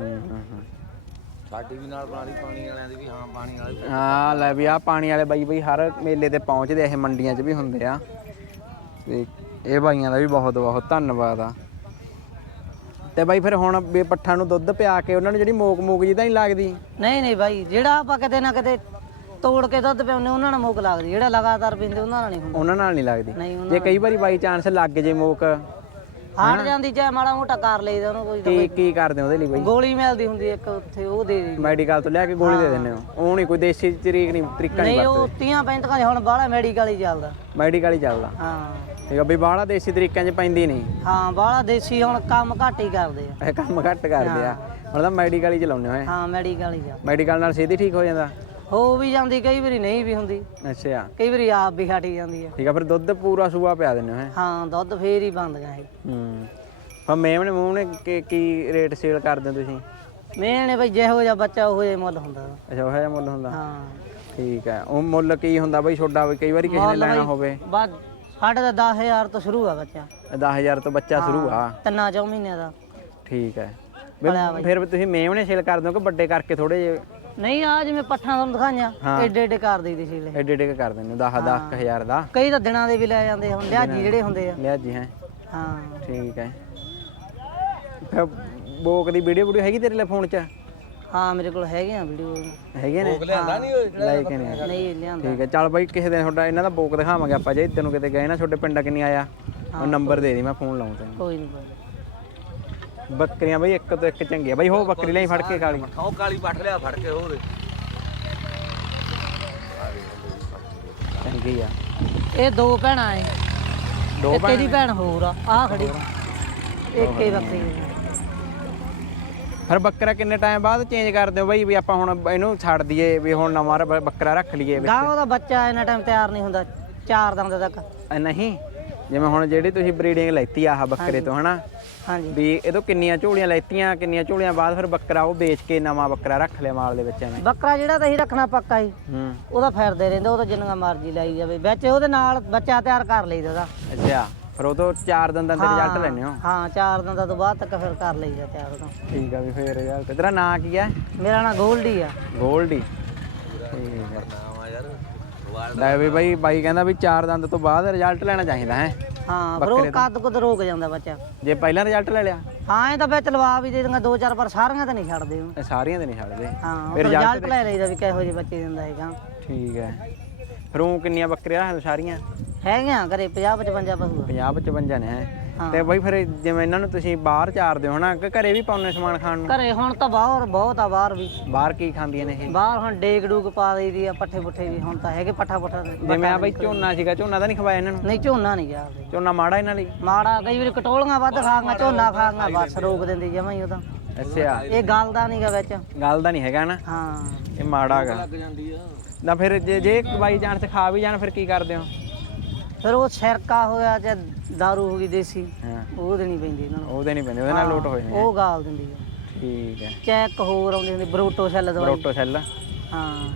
S4: ਸਾਡੀ ਵੀ ਨਾਲ ਬਣਾ ਲਈ ਪਾਣੀ ਵਾਲਿਆਂ ਦੀ ਵੀ। ਹਾਂ ਪਾਣੀ ਵਾਲੇ
S1: ਹਾਂ ਲੈ ਵੀ ਆ ਪਾਣੀ ਵਾਲੇ ਬਾਈ ਬਈ ਹਰ ਮੇਲੇ ਤੇ ਪਹੁੰਚਦੇ, ਇਹ ਮੰਡੀਆਂ 'ਚ ਵੀ ਹੁੰਦੇ ਆ ਤੇ ਇਹ ਬਾਈਆਂ ਦਾ ਵੀ ਬਹੁਤ ਬਹੁਤ ਧੰਨਵਾਦ ਆ। ਤੇ ਬਾਈ ਫਿਰ ਹੁਣ ਵੀ ਪੱਠਾਂ ਨੂੰ ਦੁੱਧ ਪਿਆ ਕੇ ਉਹਨਾਂ ਨੂੰ ਜਿਹੜੀ ਮੋਕ ਜੀ ਤਾਂ ਨਹੀਂ ਲੱਗਦੀ?
S3: ਨਹੀਂ ਨਹੀਂ ਬਾਈ ਜਿਹੜਾ ਆਪਾਂ ਕਿਤੇ ਨਾ ਕਿਤੇ ਤੋੜ ਕੇ ਦੁੱਧ ਪਿਆਉਂਦੇ ਉਹਨਾਂ ਨਾਲ ਮੁੱਕ ਲੱਗਦੀ, ਜਿਹੜਾ ਲਗਾਤਾਰ ਪੀਂਦੇ ਉਹਨਾਂ ਨਾਲ ਨਹੀਂ ਹੁੰਦਾ।
S1: ਉਹਨਾਂ ਨਾਲ ਨਹੀਂ ਲੱਗਦੀ?
S3: ਨਹੀਂ ਉਹਨਾਂ
S1: ਜੇ ਕਈ ਵਾਰੀ ਬਾਈ ਚਾਂਸ ਲੱਗ ਜੇ ਮੋਕ
S3: ਹਟ ਜਾਂਦੀ, ਚਾਹੇ ਮਾੜਾ ਮੋਟਾ ਕਰ ਲਈਦਾ ਉਹਨੂੰ। ਕੋਈ
S1: ਕੀ ਕਰਦੇ ਉਹਦੇ ਲਈ ਬਾਈ?
S3: ਗੋਲੀ ਮਿਲਦੀ ਹੁੰਦੀ ਇੱਕ ਉੱਥੇ, ਉਹ ਦੇ ਦੀ।
S1: ਮੈਡੀਕਲ ਤੋਂ ਲਿਆ ਕੇ ਗੋਲੀ ਦੇ ਦਿੰਦੇ ਹੋ? ਉਹ ਨਹੀਂ ਕੋਈ ਦੇਸੀ ਤਰੀਕਾ ਨਹੀਂ
S3: ਨਹੀਂ ਉਹ
S1: ਵਰਤਦੇ?
S3: 30-35 ਹੁਣ ਬਾਹਲਾ ਮੈਡੀਕਲ ਹੀ ਚੱਲਦਾ।
S1: ਮੈਡੀਕਲ ਹੀ ਚੱਲਦਾ?
S3: ਹਾਂ
S1: ਠੀਕ ਆ ਵੀ ਬਾਹਲਾ ਦੇਸੀ ਤਰੀਕਿਆਂ 'ਚ ਪੈਂਦੀ ਨਹੀਂ?
S3: ਹਾਂ ਬਾਹਲਾ ਦੇਸੀ ਹੁਣ ਕੰਮ ਘੱਟ ਹੀ ਕਰਦੇ ਆ।
S1: ਇਹ ਕੰਮ ਘੱਟ ਕਰਦੇ ਆ ਹੁਣ ਤਾਂ ਮੈਡੀਕਲ ਹੀ ਚਲਾਉਂਦੇ ਹੋਏ?
S3: ਹਾਂ ਮੈਡੀਕਲ ਹੀ ਚੱਲਦਾ।
S1: ਮੈਡੀਕਲ ਨਾਲ ਸਿੱਧੀ ਠੀਕ ਹੋ ਜਾਂਦਾ?
S3: ਹੋ ਵੀ ਜਾਂਦੀ, ਕਈ ਵਾਰੀ ਨਹੀਂ ਵੀ ਹੁੰਦੀ,
S1: ਅੱਛਾ
S3: ਕਈ ਵਾਰੀ ਆਪ ਵੀ ਹਟੀ ਜਾਂਦੀ ਆ।
S1: ਠੀਕ ਆ ਫਿਰ ਦੁੱਧ ਪੂਰਾ ਸੂਆ ਪਿਆ ਦਿੰਦੇ ਹੋ?
S3: ਹਾਂ ਦੁੱਧ ਫੇਰ ਹੀ ਬੰਦੀਆਂ ਇਹ।
S1: ਫਿਰ ਮੇਮ ਨੇ ਮੂੰਹ ਨੇ ਕੀ ਰੇਟ ਸੇਲ ਕਰਦੇ ਹੋ ਤੁਸੀਂ?
S3: ਮੈਨੇ ਬਈ ਜਿਹੋ ਜਿਹਾ ਬੱਚਾ ਉਹੋ ਜਿਹਾ ਮੁੱਲ ਹੁੰਦਾ ਉਹਦਾ।
S1: ਅੱਛਾ ਉਹ ਜਿਹਾ ਮੁੱਲ ਹੁੰਦਾ?
S3: ਹਾਂ
S1: ਠੀਕ ਹੈ। ਉਹ ਮੁੱਲ ਕੀ ਹੁੰਦਾ ਬਈ ਛੋਡਾ? ਬਈ ਕਈ ਵਾਰੀ ਕਿਸੇ ਨੇ ਲੈਣਾ ਹੋਵੇ?
S3: ਬਸ ਸਾਡੇ ਦਾ 10,000 ਤੋਂ ਸ਼ੁਰੂ ਆ ਬੱਚਾ।
S1: 10,000 ਤੋਂ ਬੱਚਾ ਸ਼ੁਰੂ ਆ?
S3: 3-4 ਮਹੀਨਿਆਂ ਦਾ।
S1: ਠੀਕ ਹੈ।
S3: ਬੜਿਆ ਬਾਈ।
S1: ਫਿਰ ਤੁਸੀਂ ਮੇਮ ਨੇ ਸੇਲ ਕਰਦੇ ਹੋ ਕਿ ਵੱਡੇ ਕਰਕੇ ਥੋੜੇ ਜਿਹੇ?
S3: ਨਹੀਂ ਆ ਜਿਵੇਂ ਪੱਠਾਂ ਤੁਹਾਨੂੰ ਦਿਖਾਈਆਂ ਏਡੇ ਏਡੇ ਕਰ ਦਈਦੇ ਸੀ ਲੈ।
S1: ਐਡੇ ਐਡੇ ਕਰ ਦਿੰਦੇ 10,000 ਦਾ?
S3: ਕਈ ਤਾਂ ਦਿਨਾਂ ਦੇ ਵੀ ਲੈ ਜਾਂਦੇ ਹੁਣ, ਲਿਆਜੀ ਜਿਹੜੇ ਹੁੰਦੇ ਆ।
S1: ਲਿਆਜੀ ਹੈ?
S3: ਹਾਂ
S1: ਠੀਕ ਹੈ। ਫਿਰ ਬੋਕ ਦੀ ਵੀਡੀਓ ਹੈਗੀ ਤੇਰੇ ਲਈ ਫੋਨ 'ਚ?
S3: ਹਾਂ ਮੇਰੇ ਕੋਲ ਹੈਗੇ ਆ ਵੀਡੀਓ।
S1: ਹੈਗੇ ਨੇ?
S4: ਲਿਆਂਦਾ ਨਹੀਂ ਉਹ
S1: ਲੈ ਕੇ ਨਹੀਂ?
S3: ਨਹੀਂ ਲਿਆਂਦਾ।
S1: ਠੀਕ ਹੈ ਚੱਲ ਬਾਈ ਕਿਸੇ ਦਿਨ ਤੁਹਾਡਾ ਇਹਨਾਂ ਦਾ ਬੋਕ ਦਿਖਾਵਾਂਗੇ ਆਪਾਂ, ਜੇ ਤੈਨੂੰ ਕਿਤੇ ਗਏ ਨਾ ਤੁਹਾਡੇ ਪਿੰਡ ਕਿੰਨੀ ਆਇਆ ਉਹ ਨੰਬਰ ਦੇ ਦੇ, ਮੈਂ ਫੋਨ ਲਾਉਂ ਤੈਨੂੰ।
S3: ਕੋਈ ਨਹੀਂ
S1: ਬੱਕਰੀਆਂ ਬਈ ਇੱਕ ਤੋਂ ਇੱਕ ਚੰਗੀਆਂ ਬਈ। ਹੋ ਬੱਕਰੀ ਲਈ ਫੜ ਕੇ ਕਾਲੀ?
S4: ਉਹ ਕਾਲੀ ਪੱਠ ਲਿਆ ਫੜ ਕੇ ਉਹਦੇ
S1: ਚੰਗੀ ਆ।
S3: ਇਹ ਦੋ ਭੈਣਾਂ ਐ।
S1: ਦੋ
S3: ਇੱਕ ਇਹਦੀ ਭੈਣ ਹੋਰ ਆ, ਆਹ ਖੜੀ ਇੱਕ ਹੀ ਬੱਕਰੀ ਆ।
S1: ਫਿਰ ਬੱਕਰਾ ਕਿੰਨੇ ਟਾਈਮ ਬਾਅਦ ਚੇਂਜ ਕਰਦੇ ਹੋ ਬਈ ਵੀ ਆਪਾਂ ਹੁਣ ਇਹਨੂੰ ਛੱਡ ਦਈਏ ਵੀ ਹੁਣ ਨਵਾਂ ਬੱਕਰਾ ਰੱਖ ਲਈਏ ਵਿੱਚ?
S3: ਗਾਂ ਉਹਦਾ ਬੱਚਾ ਇੰਨਾ ਟਾਈਮ ਤਿਆਰ ਨਹੀਂ ਹੁੰਦਾ 4 ਦੰਦ ਤੱਕ।
S1: ਨਹੀਂ ਜਿਵੇਂ ਹੁਣ ਜਿਹੜੀ ਤੁਸੀਂ ਬਰੀਡਿੰਗ ਲੈਤੀ ਆਹ ਬੱਕਰੇ ਤੋਂ ਹਨਾ,
S3: ਹਾਂਜੀ
S1: ਵੀ ਇਹ ਤੋਂ ਕਿੰਨੀਆਂ ਝੋਲੀਆਂ ਲੈਤੀਆਂ, ਕਿੰਨੀਆਂ ਝੋਲੀਆਂ ਬਾਅਦ ਫਿਰ ਬੱਕਰਾ ਉਹ ਵੇਚ ਕੇ ਨਵਾਂ ਬੱਕਰਾ ਰੱਖ ਲਿਆ ਮਾਲ ਦੇ ਵਿੱਚ ਐਵੇਂ?
S3: ਬੱਕਰਾ ਜਿਹੜਾ ਤਾਂ ਅਸੀਂ ਰੱਖਣਾ ਪੱਕਾ ਹੀ, ਉਹਦਾ ਫਿਰਦੇ ਰਹਿੰਦਾ, ਉਹ ਤਾਂ ਜਿੰਨਾ ਮਰਜ਼ੀ ਲਾਈ ਜਾਵੇ ਵਿੱਚ, ਉਹਦੇ ਨਾਲ ਬੱਚਾ ਤਿਆਰ ਕਰ ਲਈਦਾ ਉਹਦਾ।
S1: ਅੱਛਾ ਫਿਰ ਉਹ ਤੋਂ 4 ਦਿਨ ਦਾ ਰਿਜ਼ਲਟ ਲੈਣੇ ਹੋ?
S3: ਹਾਂ 4 ਦਿਨਾਂ ਤੋਂ ਬਾਅਦ ਤੱਕ ਫਿਰ ਕਰ ਲਈਦਾ ਤਿਆਰ ਉਹਦਾ।
S1: ਠੀਕ ਆ ਵੀ ਫਿਰ ਰਿਜ਼ਲਟ। ਤੇਰਾ ਨਾਂ ਕੀ ਹੈ?
S3: ਮੇਰਾ ਨਾਂ ਗੋਲਡੀ ਆ।
S1: ਗੋਲਡੀ। ਠੀਕ ਹੈ।
S4: ਨਾਮ ਆ ਯਾਰ।
S1: ਲੈ ਵੀ ਬਾਈ ਬਾਈ ਕਹਿੰਦਾ ਵੀ 4 ਦੰਦ ਤੋਂ ਬਾਅਦ ਰਿਜ਼ਲਟ ਲੈਣਾ ਚਾਹੀਦਾ ਹੈ?
S3: ਹਾਂ ਫਿਰ ਉਹ ਕੱਦ ਕੁੱਦ ਰੋਕ ਜਾਂਦਾ ਬੱਚਾ।
S1: ਜੇ ਪਹਿਲਾਂ ਰਿਜ਼ਲਟ ਲੈ ਲਿਆ?
S3: ਹਾਂ ਇਹ ਤਾਂ ਵਿੱਚ ਲਵਾ ਵੀ ਦੇ ਦਿੰਗਾ 2-4, ਪਰ ਸਾਰੀਆਂ ਤਾਂ ਨਹੀਂ ਛੱਡਦੇ ਉਹ।
S1: ਇਹ ਸਾਰੀਆਂ ਤੇ ਨਹੀਂ ਛੱਡਦੇ?
S3: ਹਾਂ ਰਿਜ਼ਲਟ ਲੈ ਲਈਦਾ ਵੀ ਕਿਹੋ ਜਿਹੇ ਬੱਚੇ ਦਿੰਦਾ ਹੈਗਾ।
S1: ਠੀਕ ਹੈ। ਫਿਰ ਉਹ ਕਿੰਨੀਆਂ ਬੱਕਰੀਆਂ ਰੱਖਦੇ ਸਾਰੀਆਂ?
S3: ਹੈਗੀਆਂ ਘਰੇ 50-55 ਪਸ਼ੂ।
S1: 50-55 ਨੇ ਹੈ?
S3: ਹਾਂ।
S1: ਤੇ ਬਾਈ ਫਿਰ ਜਿਵੇਂ ਇਹਨਾਂ ਨੂੰ ਤੁਸੀਂ ਬਾਹਰ ਚਾਰਦੇ ਹੋ ਹਨਾ ਕਿ ਘਰੇ ਵੀ ਪਾਉਂਦੇ ਸਮਾਨ ਖਾਣ ਨੂੰ?
S3: ਘਰੇ ਹੁਣ ਤਾਂ ਬਾਹਰ ਬਹੁਤ ਆ, ਬਾਹਰ ਵੀ।
S1: ਬਾਹਰ ਕੀ ਖਾਂਦੀਆਂ ਨੇ ਇਹ?
S3: ਬਾਹਰ ਹੁਣ ਡੇਗ ਡੂਗ ਪਾ ਦਈਦੀ ਆ, ਪੱਠੇ ਪੁੱਠੇ ਵੀ ਹੁਣ ਤਾਂ ਹੈਗੇ, ਪੱਠਾ ਪੁੱਠਾ।
S1: ਜਿਵੇਂ ਆ ਬਾਈ ਝੋਨਾ ਸੀਗਾ, ਝੋਨਾ ਤਾਂ ਨਹੀਂ ਖਵਾਇਆ ਇਹਨਾਂ ਨੂੰ?
S3: ਨਹੀਂ ਝੋਨਾ ਨਹੀਂ ਗਿਆ
S1: ਝੋਨਾ ਮਾੜਾ ਇਹਨਾਂ ਲਈ?
S3: ਮਾੜਾ, ਕਈ ਵਾਰੀ ਕਟੋਲੀਆਂ ਵੱਧ ਖਾਂਗਾ, ਝੋਨਾ ਖਾਂਗਾ, ਬਸ ਰੋਕ ਦਿੰਦੀ ਜਮਾਂ ਹੀ ਉਹ ਤਾਂ।
S1: ਅੱਛਾ
S3: ਇਹ ਗੱਲ ਦਾ ਨਹੀਂਗਾ ਵਿੱਚ।
S1: ਗੱਲ ਦਾ ਨਹੀਂ ਹੈਗਾ ਨਾ?
S3: ਹਾਂ
S1: ਇਹ ਮਾੜਾ ਗਾ
S4: ਲੱਗ ਜਾਂਦੀ ਆ
S1: ਨਾ। ਫਿਰ ਜੇ ਬਾਈ ਚਾਂਸ ਖਾ ਵੀ ਜਾਣ ਫਿਰ ਕੀ ਕਰਦੇ ਹੋ?
S3: ਫਿਰ ਉਹ ਸਿਰਕਾ ਹੋਇਆ ਜਾਂ ਦਾਰੂ ਹੋ ਗਈ ਦੇਸੀ,
S1: ਹਾਂ
S3: ਉਹ ਦੇਣੀ ਪੈਂਦੀ ਇਹਨਾਂ ਨੂੰ।
S1: ਉਹਦੇ ਨਹੀਂ ਪੈਂਦੇ, ਉਹਦੇ ਨਾਲ ਲੋਟ ਹੋ ਜਾਂਦੇ?
S3: ਉਹ ਗਾਲ ਦਿੰਦੀ ਆ।
S1: ਠੀਕ ਹੈ।
S3: ਚੈੱਕ ਹੋਰ ਆਉਂਦੀ ਹੁੰਦੀ ਬਰੋਟੋ ਸੈੱਲ ਦਵਾਈ।
S1: ਬਰੋਟੋ ਸੈੱਲ?
S3: ਹਾਂ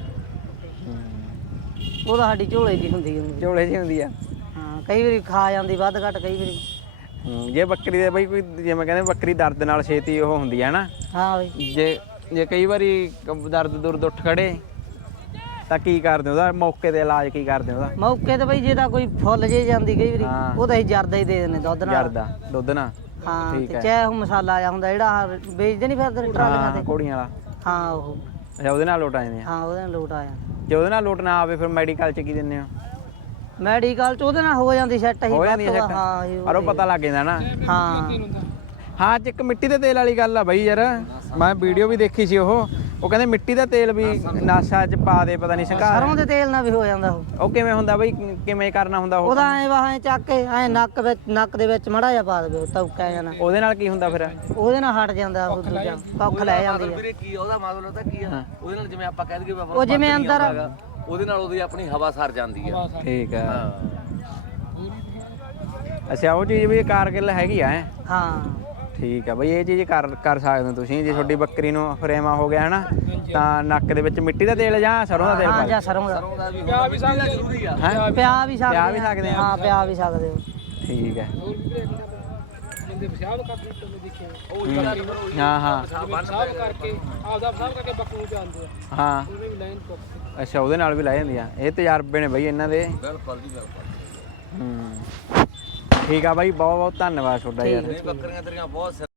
S3: ਉਹ ਤਾਂ ਸਾਡੀ ਝੋਲੇ ਦੀ ਹੁੰਦੀ ਹੁੰਦੀ।
S1: ਝੋਲੇ 'ਚ ਹੀ ਹੁੰਦੀ ਆ?
S3: ਹਾਂ ਕਈ ਵਾਰੀ ਖਾ ਜਾਂਦੀ ਵੱਧ ਘੱਟ, ਕਈ ਵਾਰੀ।
S1: ਜੇ ਬੱਕਰੀ ਦੇ ਬਈ ਕੋਈ ਜਿਵੇਂ ਕਹਿੰਦੇ ਬੱਕਰੀ ਦਰਦ ਨਾਲ ਛੇਤੀ ਉਹ ਹੁੰਦੀ ਹੈ ਨਾ,
S3: ਹਾਂ ਬਈ
S1: ਜੇ ਕਈ ਵਾਰੀ ਦਰਦ ਦੁਰਦ ਉੱਠ ਖੜੇ ਤਾਂ ਕੀ ਕਰਦੇ ਹੋ ਉਹਦਾ? ਮੌਕੇ ਤੇ ਇਲਾਜ ਕੀ ਕਰਦੇ ਹੋ ਉਹਦਾ?
S3: ਮੌਕੇ ਤੇ ਬਈ ਜੇ ਤਾਂ ਕੋਈ ਫੁੱਲ ਜੇ ਜਾਂਦੀ ਕਈ ਵਾਰੀ,
S1: ਹਾਂ।
S3: ਉਹ ਤਾਂ ਅਸੀਂ ਜਰਦਾ ਹੀ ਦੇ ਦਿੰਦੇ ਦੁੱਧ ਨਾਲ।
S1: ਜਰਦਾ ਦੁੱਧ ਨਾਲ?
S3: ਹਾਂ
S1: ਠੀਕ
S3: ਤੇ
S1: ਹੈ।
S3: ਚਾਹੇ ਉਹ ਮਸਾਲਾ ਆਇਆ ਹੁੰਦਾ ਜਿਹੜਾ ਆਹ ਵੇਚਦੇ ਨਹੀਂ ਫਿਰਦੇ ਟਰਾਲੀਆਂ
S1: ਹਾਂ
S3: ਤੇ।
S1: ਕੋੜੀਆਂ ਵਾਲਾ?
S3: ਹਾਂ ਉਹ।
S1: ਅੱਛਾ ਉਹਦੇ ਨਾਲ ਲੋਟ ਆ ਜਾਂਦੇ ਆ?
S3: ਹਾਂ ਉਹਦੇ ਨਾਲ ਲੋਟ ਆਇਆ।
S1: ਜੇ ਉਹਦੇ ਨਾਲ ਲੋਟ ਨਾ ਆਵੇ ਫਿਰ ਮੈਡੀਕਲ 'ਚ ਕੀ ਦਿੰਦੇ ਹੋ?
S3: ਮੈਡੀਕਲ ਚ ਉਹਦੇ ਨਾਲ ਹੋ ਜਾਂਦੀ ਸੈੱਟ ਹੀ।
S1: ਹੋ ਜਾਂਦੀ ਹੈ set?
S3: ਹਾਂ ਜੀ,
S1: ਪਰ ਉਹ ਪਤਾ ਲੱਗ ਜਾਂਦਾ ਨਾ?
S3: ਹਾਂ
S1: ਹਾਂ ਚ ਇੱਕ ਮਿੱਟੀ ਦੇ ਤੇਲ ਵਾਲੀ ਗੱਲ ਆ ਬਈ ਯਾਰ, ਮੈਂ ਵੀਡੀਓ ਵੀ ਦੇਖੀ ਸੀ ਉਹ ਉਹ ਕਹਿੰਦੇ ਮਿੱਟੀ ਦਾ ਤੇਲ ਵੀ ਨਾਸ਼ਾ ਚ ਪਾ ਦੇ, ਪਤਾ ਨਹੀਂ ਸ਼ਿਕਾਰ
S3: ਸਰੋਂ ਦੇ ਤੇਲ ਨਾਲ ਵੀ ਹੋ ਜਾਂਦਾ ਉਹ।
S1: ਉਹ ਕਿਵੇਂ ਹੁੰਦਾ ਬਈ, ਕਿਵੇਂ ਕਰਨਾ ਹੁੰਦਾ ਉਹ?
S3: ਉਹਦਾ ਐ ਵਾਹ ਚੱਕ ਕੇ ਐ ਨੱਕ ਦੇ ਵਿੱਚ ਮੜਾ ਜਾ ਪਾ ਦੇਵੇ ਤੌਕਾ ਜਾਣਾ।
S1: ਉਹਦੇ ਨਾਲ ਕੀ ਹੁੰਦਾ ਫਿਰ?
S3: ਉਹਦੇ ਨਾਲ ਹਟ ਜਾਂਦਾ ਉਹ ਦੂਜਾ ਭੁੱਖ ਲੈ ਜਾਂਦੀ ਹੈ।
S4: ਵੀਰੇ ਕੀ ਉਹਦਾ ਮਤਲਬ ਤਾਂ ਕੀ ਆ, ਉਹਦੇ ਨਾਲ ਜਿਵੇਂ ਆਪਾਂ ਕਹਿ ਦਈਏ ਵੀ
S3: ਉਹ ਜਿਵੇਂ ਅੰਦਰ
S4: ਉਹਦੇ ਨਾਲ ਉਹਦੀ ਆਪਣੀ ਹਵਾ ਸਰ ਜਾਂਦੀ ਆ।
S1: ਠੀਕ ਆ। ਅੱਛਾ ਉਹ ਚੀਜ਼ ਵੀ ਕਾਰਗਿਲ ਹੈਗੀ ਆ ਹੈਂ?
S3: ਹਾਂ
S1: ਠੀਕ ਆ ਬਈ, ਇਹ ਚੀਜ਼ ਕਰ ਸਕਦੇ ਹੋ ਤੁਸੀਂ। ਜੇ ਤੁਹਾਡੀ ਬੱਕਰੀ ਨੂੰ ਫਰੇਮਾ ਹੋ ਗਿਆ ਹਨਾ, ਤਾਂ ਨੱਕ ਦੇ ਵਿੱਚ ਮਿੱਟੀ ਦਾ ਤੇਲ ਜਾਂ ਸਰੋਂ ਦਾ ਤੇਲ
S3: ਹਾਂ
S1: ਪਾ
S3: ਜਾਂ ਸਰੋਂ ਦਾ
S4: ਪਿਆ ਵੀ ਜ਼ਰੂਰੀ ਆ।
S1: ਹੈ।
S3: ਪਿਆ ਵੀ ਸਕਦੇ
S1: ਪਿਆ ਵੀ ਸਕਦੇ ਆ।
S3: ਹਾਂ ਪਿਆ ਵੀ ਸਕਦੇ ਹੋ।
S1: ਠੀਕ ਹੈ। ਹਾਂ ਹਾਂ ਹਾਂ। ਅੱਛਾ ਉਹਦੇ ਨਾਲ ਵੀ ਲੈ ਜਾਂਦੀ ਆ। ਇਹ ਤਜਰਬੇ ਨੇ ਬਈ ਇਹਨਾਂ ਦੇ।
S4: ਬਿਲਕੁਲ ਜੀ ਬਿਲਕੁਲ।
S1: ਠੀਕ ਆ ਬਾਈ, ਬਹੁਤ ਬਹੁਤ ਧੰਨਵਾਦ ਤੁਹਾਡਾ ਯਾਰ।
S4: ਬੱਕਰੀਆਂ ਤੇਰੀਆਂ ਬਹੁਤ